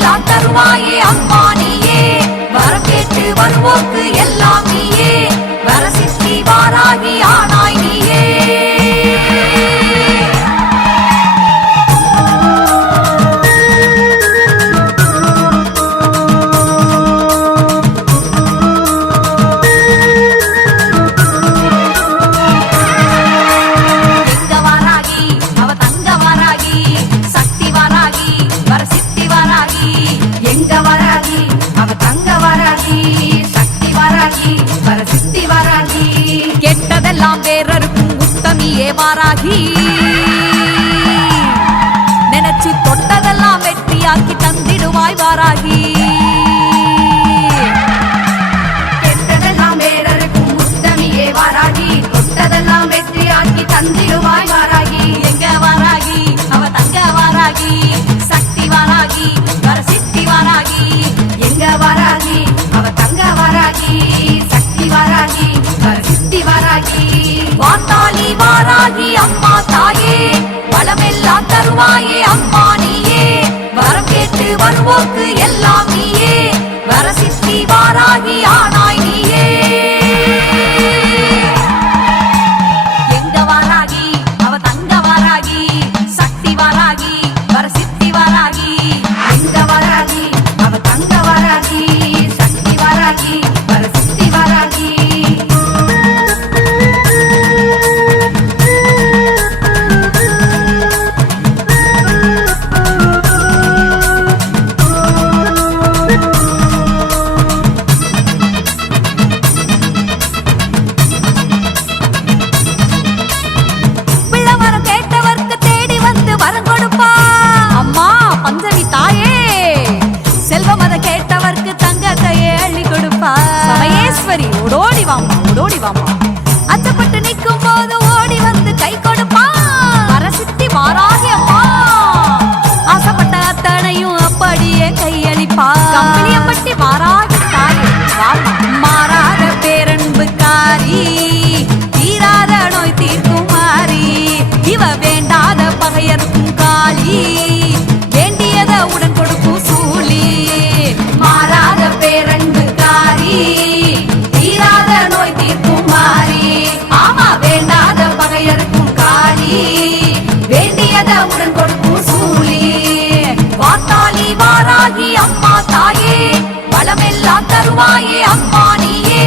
வரமெல்லாம் தருவாயே அம்மா நீயே, வரம் கேட்டு வருவோக்கு எல்லாம் நீயே, வரசித்தி வாராகி ஆனாய் நீயே. கெட்டதெல்லாம் வேறருக்கும் உத்தமியே வாராகி, நினைச்சு தொட்டதெல்லாம் வெற்றியாக்கி தந்திடுவாய் வாராகி. கெட்டதெல்லாம் வேறருக்கும் உத்தமியே வாராகி, தொட்டதெல்லாம் வெற்றியாக்கி தந்திடுவாய் வாராகி. எங்க வாராகி அவ தங்க வாராகி, சக்தி வாராகி வரசித்தி வாராகி. எங்க வாராகி அவ தங்க வாராகி, சக்தி வாராகி வரசித்தி வாராகி. வாத்தாளி வாராகி அம்மா தாயே, வளமெல்லாம் தருவாயே அம்மா நீயே, வரம் கேட்டு வருவோக்கு எல்லாம் நீயே, வரசித்தி வாராகி ஆனாய் நீயே. எங்க வாராகி அவ தங்க வாராகி, சக்தி வாராகி வரசித்தி வாராகி. எங்க வாராகி அவ தங்க வாராகி, சக்தி வாராகி வரசித்தி வாராகி. ஓடோடி வாமா ஓடோடி வாமா, அச்சப்பட்டு நிற்கும் போது ஓடி வந்து கை கொடுப்பா வரசித்தி வாராகி அம்மா. ஆசைப்பட்ட அத்தனையும் அப்படியே கையளிப்பா, கம்பளியப்பட்டி வாராகி தாயே வாமா. மாறாத பேரன்புக்காரி, தீராத நோய் தீர்க்கும் மாறி, இவ வேண்டாத பகையர்க்கும் காளி, வேண்டியத உடன் கொடுக்கும் சூழி. மாறாத பேரன்புக்காரி, தீராத நோய் தீர்க்கும் மாறி, ஆமா வேண்டாத பகையர்க்கும் காளி, வேண்டியத உடன் கொடுக்கும் சூழி. வாத்தாளி வாராகி அம்மா தாயே, வளமெல்லாம் தருவாயே அம்மா நீயே,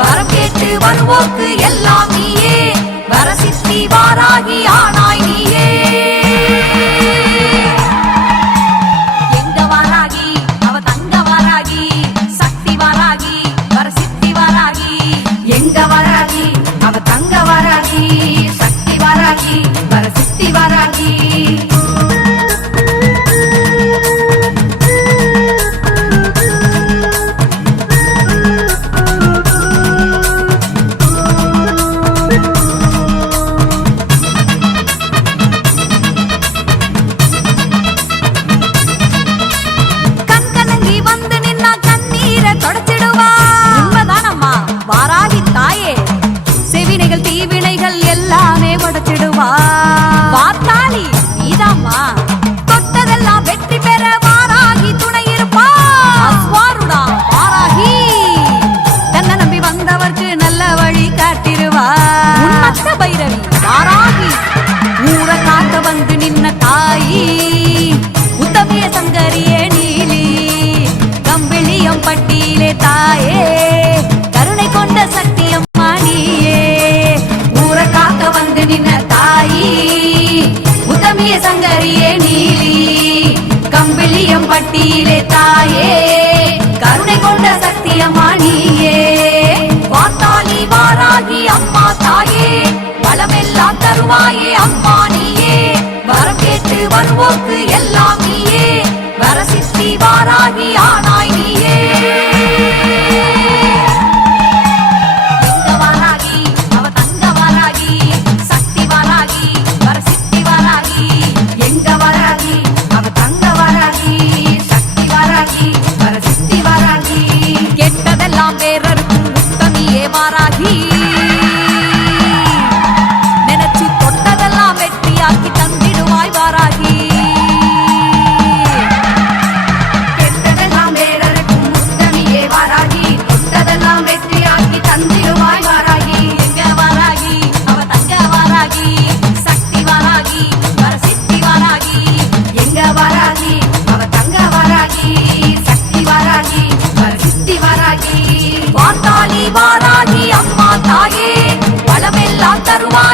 வரம் கேட்டு வருவோக்கு எல்லாம் நீயே, வரசித்தி வாராகி ஆனாய் நீயே. எங்க வாராகி அவ தங்க வாராகி, சக்தி வாராகி வரசித்தி வாராகி. எங்க வாராகி அவ தங்க வாராகி, சக்தி வாராகி வரசித்தி வாராகி. கண்கலங்கி வந்து நின்னா கண்ணீரை தொடச்சிடுவா, உண்மைதானம்மா வாராகி தாயே, செவினைகள் தீவினைகள் எல்லாமே உடைச்சிடுவா. வாத்தாளி நீதாம்மா, தொட்டதெல்லாம் வெற்றி பெற வாராகி துணை இருப்பா. அஸ்வாருடா வாராகி, தன்னை நம்பி வந்தவர்க்கு நல்ல வழி காட்டிடுவா. உன்மத்த பைரவி வாராகி, ஊர காக்க வந்து நின்ன தாயி, உத்தமிய சங்கரியே நீலி, கம்பிளியம் பட்டியிலே தாயே, கருணை கொண்ட சக்தியம்மா நீயே. ஊர காக்க வந்து நின்ன தாயி, உத்தமிய சங்கரியே நீலி, கம்பிளியம் பட்டியிலே தாயே, கருணை கொண்ட சக்தியம்மா நீயே. வாத்தாளி வாராகி அம்மா தாயே, வளமெல்லாம் தருவாயே அம்மா நீயே, வரம் கேட்டு வருவோக்கு எல்லாம் நீயே, வரசித்தி வாராகி ஆனாய் நீயே. எங்க வாராகி அவ தங்க வாராகி, சக்தி வாராகி வரசித்தி வாராகி. எங்க வாராகி அவ தங்க வாராகி, சக்தி வாராகி வரசித்தி வாராகி. கெட்டதெல்லாம் வேறருக்கும் உத்தமியே வாராகி, நினைச்சு தொட்டதெல்லாம்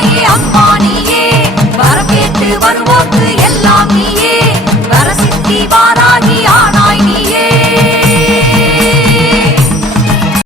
தாயே அம்மா